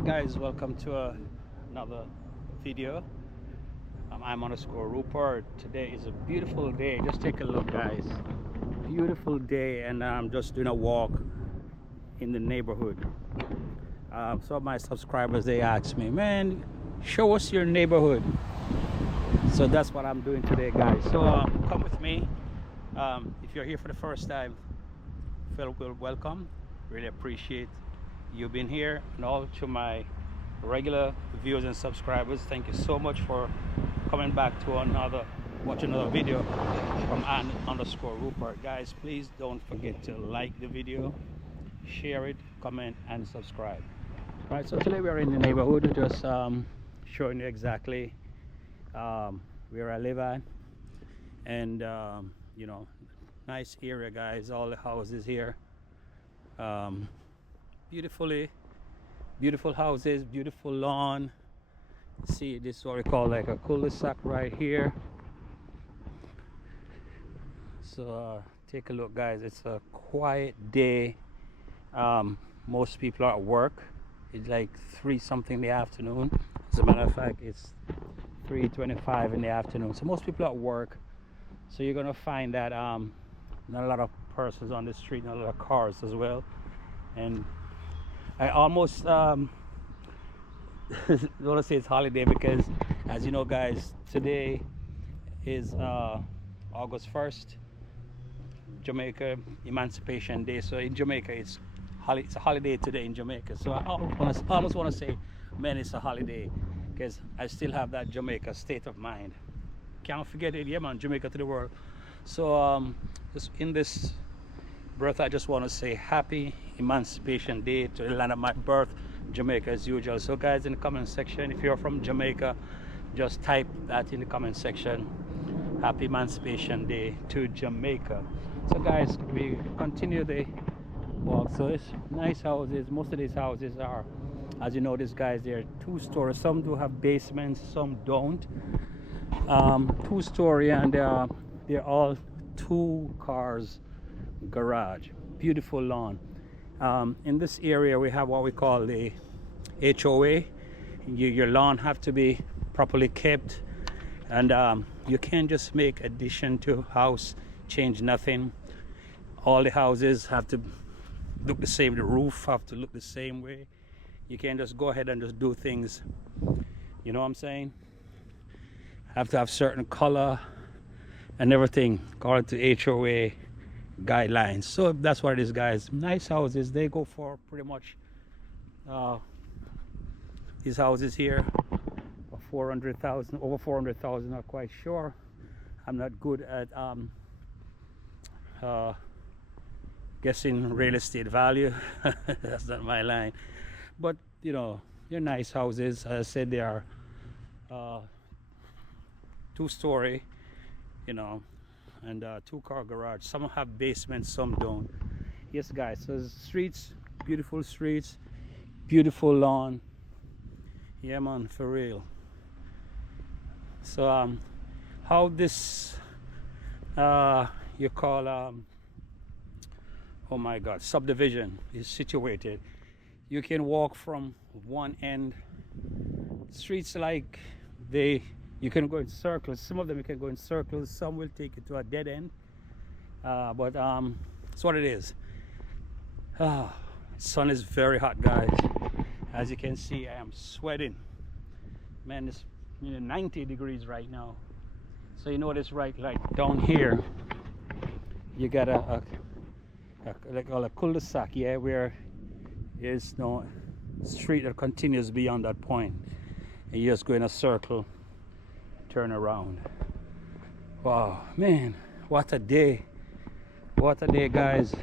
Hi guys, welcome to another video. I'm underscore Rupert. Today is a beautiful day. Just take a look, guys. Beautiful day, and I'm just doing a walk in the neighborhood. Some of my subscribers, they asked me, man, show us your neighborhood. So that's what I'm doing today, guys. So come with me. If you're here for the first time, feel welcome. Really appreciate you being here, and all to my regular viewers and subscribers, thank you so much for coming back to watch another video from underscore Rupert. Guys, please don't forget to like the video, share it, comment, and subscribe. All right, so today we're in the neighborhood, just showing you exactly where I live at, and you know, nice area, guys. All the houses here, beautiful houses, beautiful lawn. See, this is what we call like a cul-de-sac right here. So take a look, guys. It's a quiet day. Most people are at work. It's like 3 something in the afternoon. As a matter of fact, it's 3:25 in the afternoon, so most people are at work. So you're gonna find that not a lot of persons on the street, not a lot of cars as well. And I almost don't want to say it's holiday, because as you know, guys, today is August 1st, Jamaica Emancipation Day. So in Jamaica it's a holiday today in Jamaica. So I almost want to say, man, it's a holiday, because I still have that Jamaica state of mind. Can't forget it. Yeah, man, Jamaica to the world. So just in this birth, I just want to say happy Emancipation Day to the land of my birth, Jamaica, as usual. So guys, in the comment section, if you're from Jamaica, just type that in the comment section. Happy Emancipation Day to Jamaica. So guys, we continue the walk. So it's nice houses. Most of these houses are, as you notice, guys, they're 2-story. Some do have basements, some don't. 2-story, and they're all 2 cars garage. Beautiful lawn. In this area we have what we call the HOA. Your lawn have to be properly kept, and you can't just make addition to house, change nothing. All the houses have to look the same. The roof have to look the same way. You can't just go ahead and just do things, you know what I'm saying? Have to have certain color and everything according to HOA guidelines. So that's what it is, guys. Nice houses. They go for pretty much these houses here 400,000, over 400,000. Not quite sure. I'm not good at guessing real estate value. That's not my line. But you know, they're nice houses. As I said, they are 2-story, you know, and 2-car garage. Some have basements, some don't. Yes, guys. So streets, beautiful streets, beautiful lawn. Yeah, man, for real. So how this you call oh my god, subdivision is situated, you can walk from one end. Streets, like, you can go in circles. Some of them you can go in circles, some will take you to a dead end, but it's what it is. Sun is very hot, guys. As you can see, I am sweating, man. It's 90 degrees right now. So you notice, right, like down here you got like a cul-de-sac, yeah, where there's no street that continues beyond that point, and you just go in a circle, turn around. Wow, man, what a day, guys.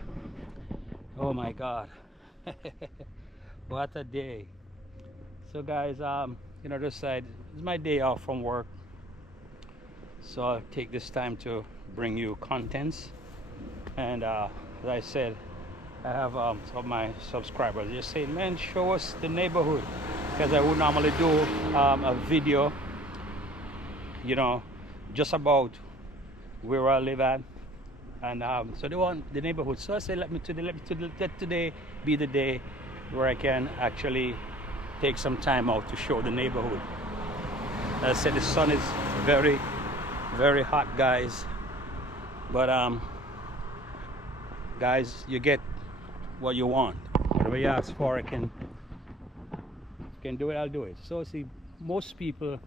Oh my god. What a day. So guys, you know, this side is my day off from work, so I'll take this time to bring you contents. And as I said, I have some of my subscribers just saying, man, show us the neighborhood, because I would normally do a video, you know, just about where I live at, and so they want the neighborhood. So I said, let today be the day where I can actually take some time out to show the neighborhood. As I said, the sun is very, very hot, guys. But guys, you get what you want. Whatever you ask for, I can do it. I'll do it. So see, most people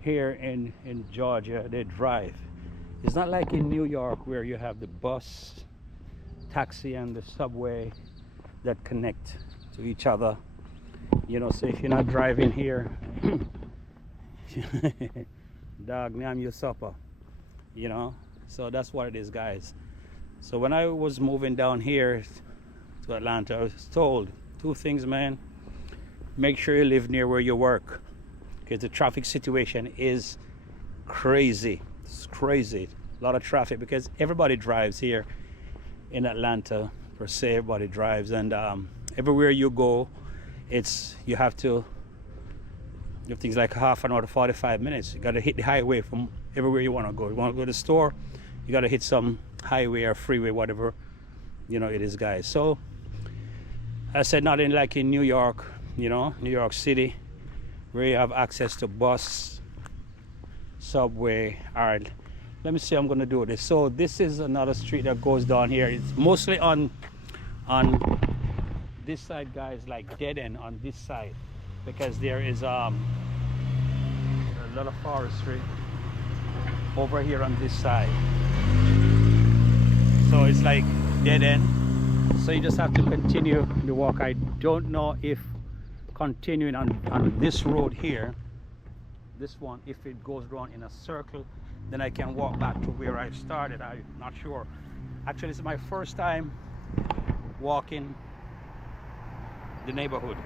here in Georgia, they drive. It's not like in New York where you have the bus, taxi, and the subway that connect to each other. You know, so if you're not driving here, dog, name your supper. You know, so that's what it is, guys. So when I was moving down here to Atlanta, I was told two things, man. Make sure you live near where you work, because the traffic situation is crazy. It's crazy. A lot of traffic because everybody drives here in Atlanta, per se. Everybody drives, and everywhere you go, you have things like half an hour to 45 minutes. You got to hit the highway from everywhere you want to go. You want to go to the store, you got to hit some highway or freeway, whatever, you know, it is, guys. So I said, not in like in New York, you know, New York City, where you have access to bus, subway. All right, let me see how I'm gonna do this. So this is another street that goes down here. It's mostly on this side, guys, like dead end on this side, because there is a lot of forestry over here on this side. So it's like dead end. So you just have to continue the walk. I don't know if continuing on this road here, this one, if it goes around in a circle, then I can walk back to where I started. I'm not sure. Actually, it's my first time walking the neighborhood,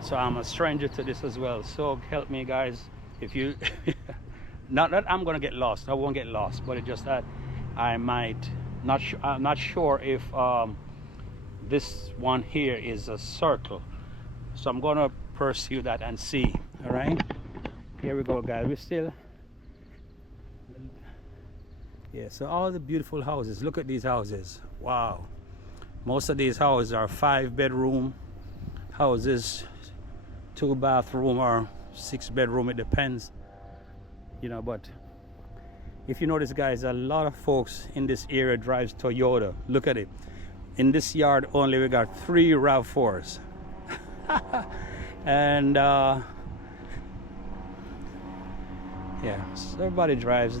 so I'm a stranger to this as well. So help me, guys, if you not that I'm gonna get lost. I won't get lost, but it's just that I might not I'm not sure if this one here is a circle, so I'm gonna pursue that and see. All right, here we go, guys. We're still, yeah, so all the beautiful houses. Look at these houses. Wow, most of these houses are 5-bedroom houses, 2-bathroom or 6-bedroom, it depends, you know. But if you notice, guys, a lot of folks in this area drives Toyota. Look at it. In this yard only, we got 3 RAV4s. And yeah, so everybody drives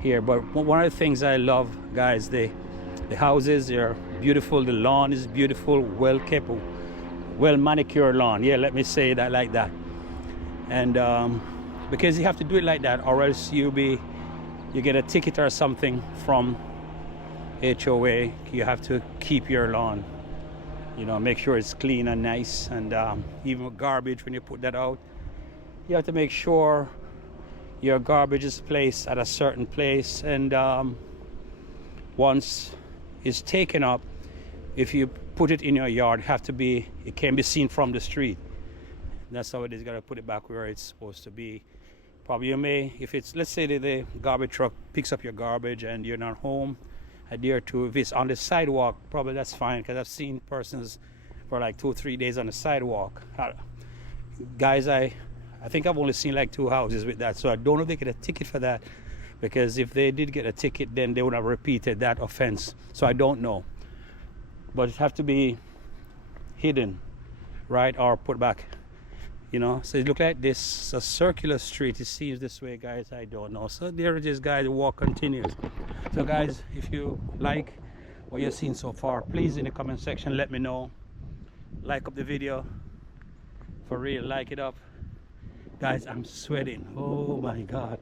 here. But one of the things I love, guys, the houses are beautiful, the lawn is beautiful, well kept, well manicured lawn. Yeah, let me say that like that. And because you have to do it like that, or else you get a ticket or something from HOA. You have to keep your lawn, you know, make sure it's clean and nice. And even with garbage, when you put that out, you have to make sure your garbage is placed at a certain place. And once it's taken up, if you put it in your yard, it can be seen from the street. That's how it is. Got to put it back where it's supposed to be. Probably you may, if it's, let's say the garbage truck picks up your garbage and you're not home a day or two, if it's on the sidewalk, probably that's fine, because I've seen persons for like 2 or 3 days on the sidewalk. Guys, I think I've only seen like 2 houses with that, so I don't know if they get a ticket for that, because if they did get a ticket, then they would have repeated that offense. So I don't know, but it have to be hidden, right, or put back, you know. So it look like this, a circular street. It seems this way, guys. I don't know. So there it is, guys. The walk continues. So guys, if you like what you've seen so far, please in the comment section let me know. Like up the video, for real, like it up, guys. I'm sweating. Oh my god.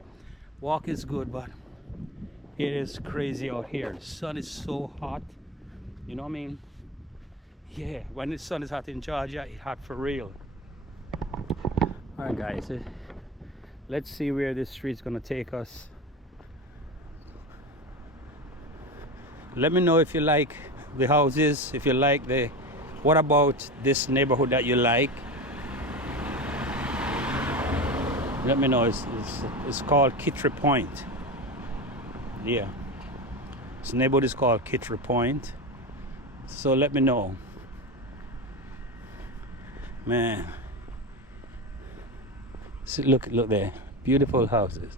Walk is good, but it is crazy out here. The sun is so hot, you know what I mean? Yeah, when the sun is hot in Georgia, it's hot for real. All right, guys, let's see where this street's gonna take us. Let me know if you like the houses, if you like what about this neighborhood that you like. Let me know. It's called Kittery Point. Yeah, this neighborhood is called Kittery Point. So let me know. Man, see, look there, beautiful houses,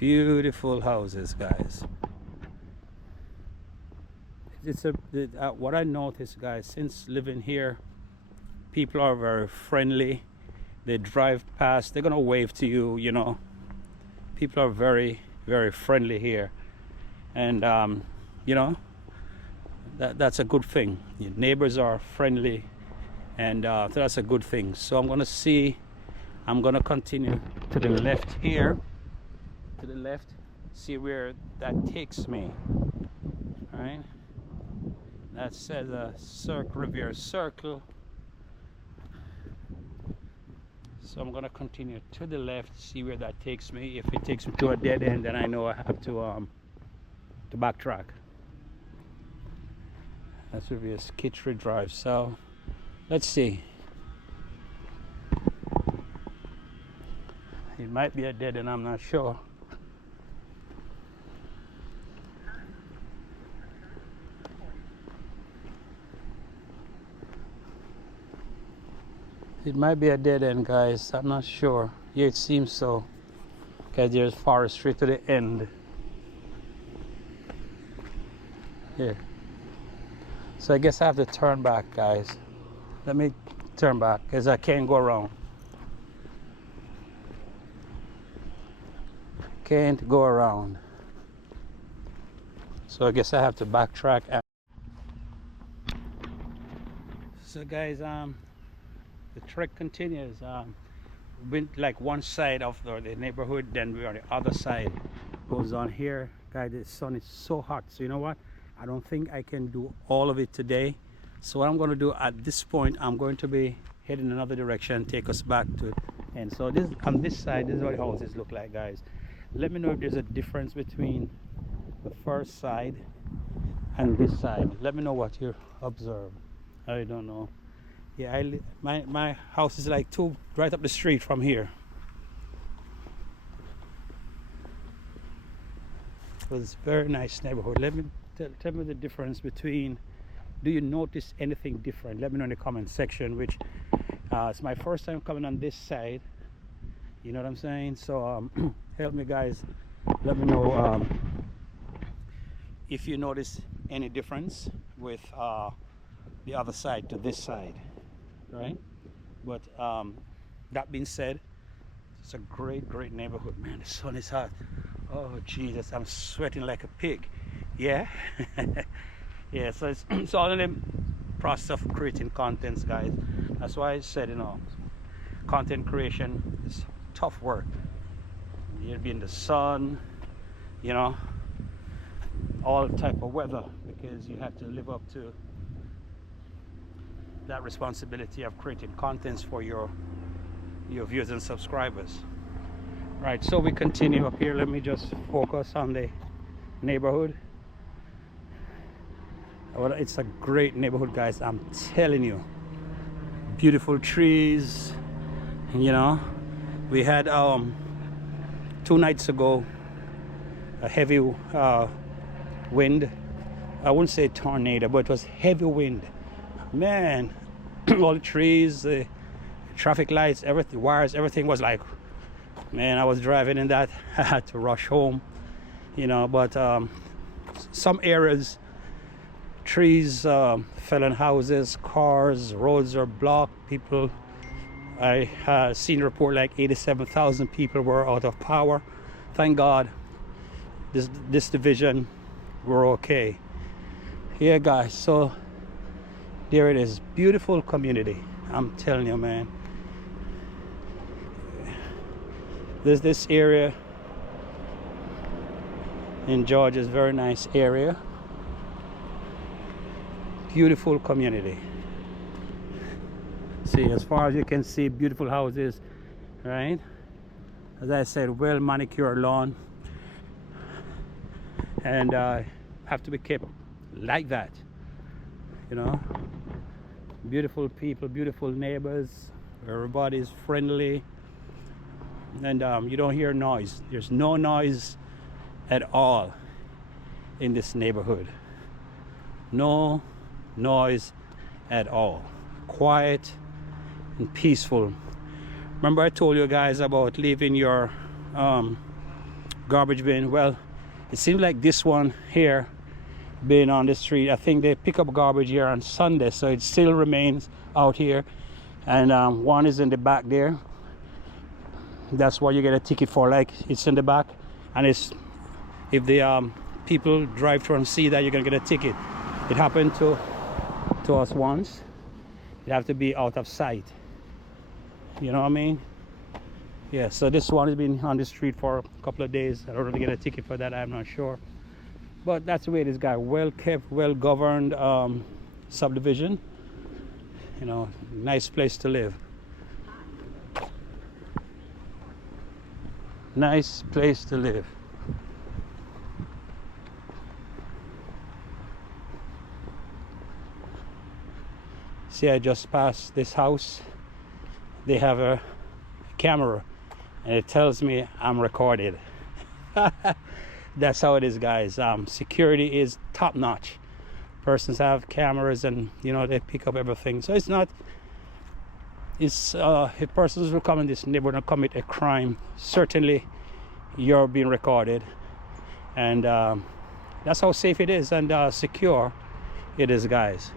beautiful houses, guys. It's what I noticed, guys, since living here, people are very friendly. They drive past, they're gonna wave to you, you know. People are very, very friendly here, and you know, that's a good thing. Your neighbors are friendly, and so that's a good thing. So I'm gonna continue to the left here, to the left, see where that takes me. All right, that says a Riviera Circle. So I'm gonna continue to the left, see where that takes me. If it takes me to a dead end, then I know I have to backtrack. That's Riviera Skittery Drive. So let's see. It might be a dead end, I'm not sure. It might be a dead end, guys. I'm not sure. Yeah, it seems so. Okay, there's forestry to the end. Here. So I guess I have to turn back, guys. Let me turn back because I can't go around. Can't go around. So I guess I have to backtrack. So guys, the trek continues. Went like one side of the neighborhood, then we're on the other side. Goes on here. Guys, the sun is so hot. So you know what? I don't think I can do all of it today. So what I'm going to do at this point, I'm going to be heading another direction, take us back to it. And so this on this side, this is what the houses look like, guys. Let me know if there's a difference between the first side and this side. Let me know what you observe. I don't know. Yeah, my house is like right up the street from here. So it's a very nice neighborhood. Let me tell me the difference between. Do you notice anything different? Let me know in the comment section. Which it's my first time coming on this side. You know what I'm saying? So help me, guys. Let me know if you notice any difference with the other side to this side. Right, but that being said, it's a great neighborhood. Man, the sun is hot. Oh Jesus, I'm sweating like a pig. Yeah. Yeah, so it's all in the process of creating contents, guys. That's why I said, you know, content creation is tough work. You'll be in the sun, you know, all type of weather, because you have to live up to that responsibility of creating contents for your viewers and subscribers. Right, so we continue up here. Let me just focus on the neighborhood. Well, it's a great neighborhood, guys. I'm telling you, beautiful trees. You know, we had 2 nights ago a heavy wind. I wouldn't say tornado, but it was heavy wind. Man, all the trees, the traffic lights, everything, wires, everything was like, man, I was driving in that. I had to rush home, you know. But some areas, trees fell on houses, cars, roads are blocked. People, I seen a report like 87,000 people were out of power. Thank God this division we're okay. Yeah, guys, so there it is. Beautiful community, I'm telling you, man. There's this area in Georgia, is a very nice area. Beautiful community. See, as far as you can see, beautiful houses, right? As I said, well manicured lawn, and have to be kept like that, you know. Beautiful people, beautiful neighbors, everybody's friendly, and you don't hear noise. There's no noise at all in this neighborhood. No noise at all. Quiet and peaceful. Remember I told you guys about leaving your garbage bin? Well, it seems like this one here being on the street, I think they pick up garbage here on Sunday, so it still remains out here. And one is in the back there. That's what you get a ticket for, like it's in the back. And it's, if the people drive through and see that, you're gonna get a ticket. It happened to us once. You have to be out of sight, you know what I mean? Yeah, so this one has been on the street for a couple of days. I don't really get a ticket for that, I'm not sure. But that's the way this guy, well kept, well governed subdivision. You know, nice place to live. Nice place to live. See, I just passed this house. They have a camera and it tells me I'm recorded. That's how it is, guys. Security is top notch. Persons have cameras and, you know, they pick up everything. So it's not, it's if persons will come in this neighborhood and commit a crime, certainly you're being recorded. And that's how safe it is and secure it is, guys.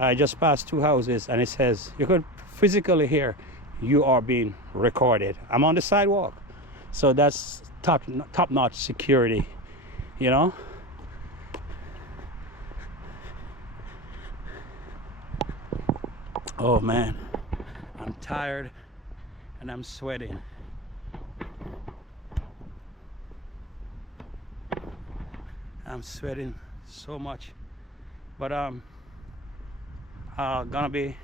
I just passed 2 houses and it says you could physically hear you are being recorded. I'm on the sidewalk, so that's top-notch security, you know. Oh man, I'm tired and I'm sweating. I'm sweating so much, but gonna be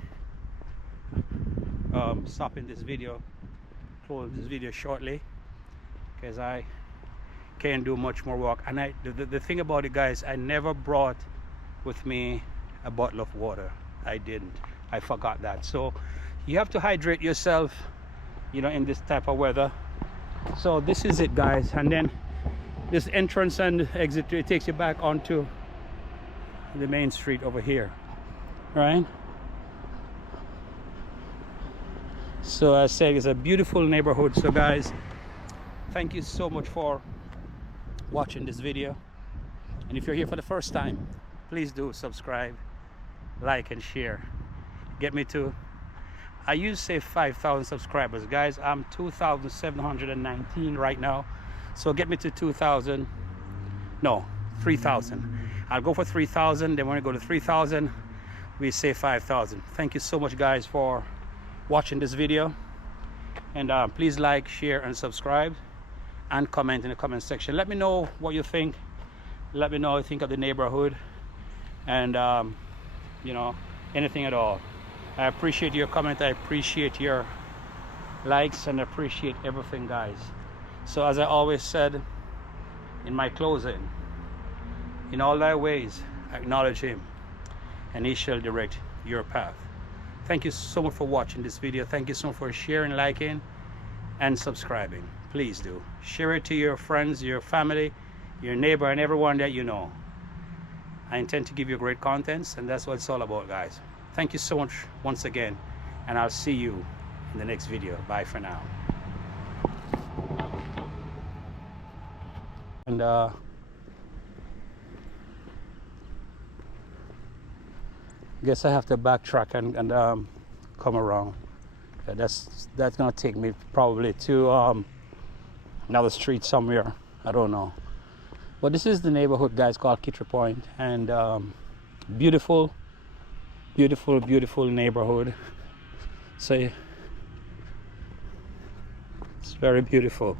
stopping this video, close this video shortly, because I can't do much more work. And the thing about it, guys, I never brought with me a bottle of water. I didn't. I forgot that. So you have to hydrate yourself, you know, in this type of weather. So this is it, guys. And then this entrance and exit, it takes you back onto the main street over here. All right. So as I said, it's a beautiful neighborhood. So guys, thank you so much for watching this video. And if you're here for the first time, please do subscribe, like and share. Get me to, I used to say 5,000 subscribers, guys. I'm 2,719 right now. So get me to 2,000, no, 3,000. I'll go for 3,000. Then when I go to 3,000, we say 5,000. Thank you so much, guys, for watching this video. And please like, share and subscribe, and comment in the comment section. Let me know what you think. Let me know what you think of the neighborhood, and you know, anything at all. I appreciate your comment. I appreciate your likes and appreciate everything, guys. So as I always said in my closing, in all thy ways acknowledge him, and he shall direct your path. Thank you so much for watching this video. Thank you so much for sharing, liking and subscribing. Please do share it to your friends, your family, your neighbor, and everyone that you know. I intend to give you great contents, and that's what it's all about, guys. Thank you so much once again, and I'll see you in the next video. Bye for now. And guess I have to backtrack and come around. That's gonna take me probably to another street somewhere. I don't know. But this is the neighborhood, guys, called Kittery Point, and beautiful, beautiful, beautiful neighborhood. So it's very beautiful.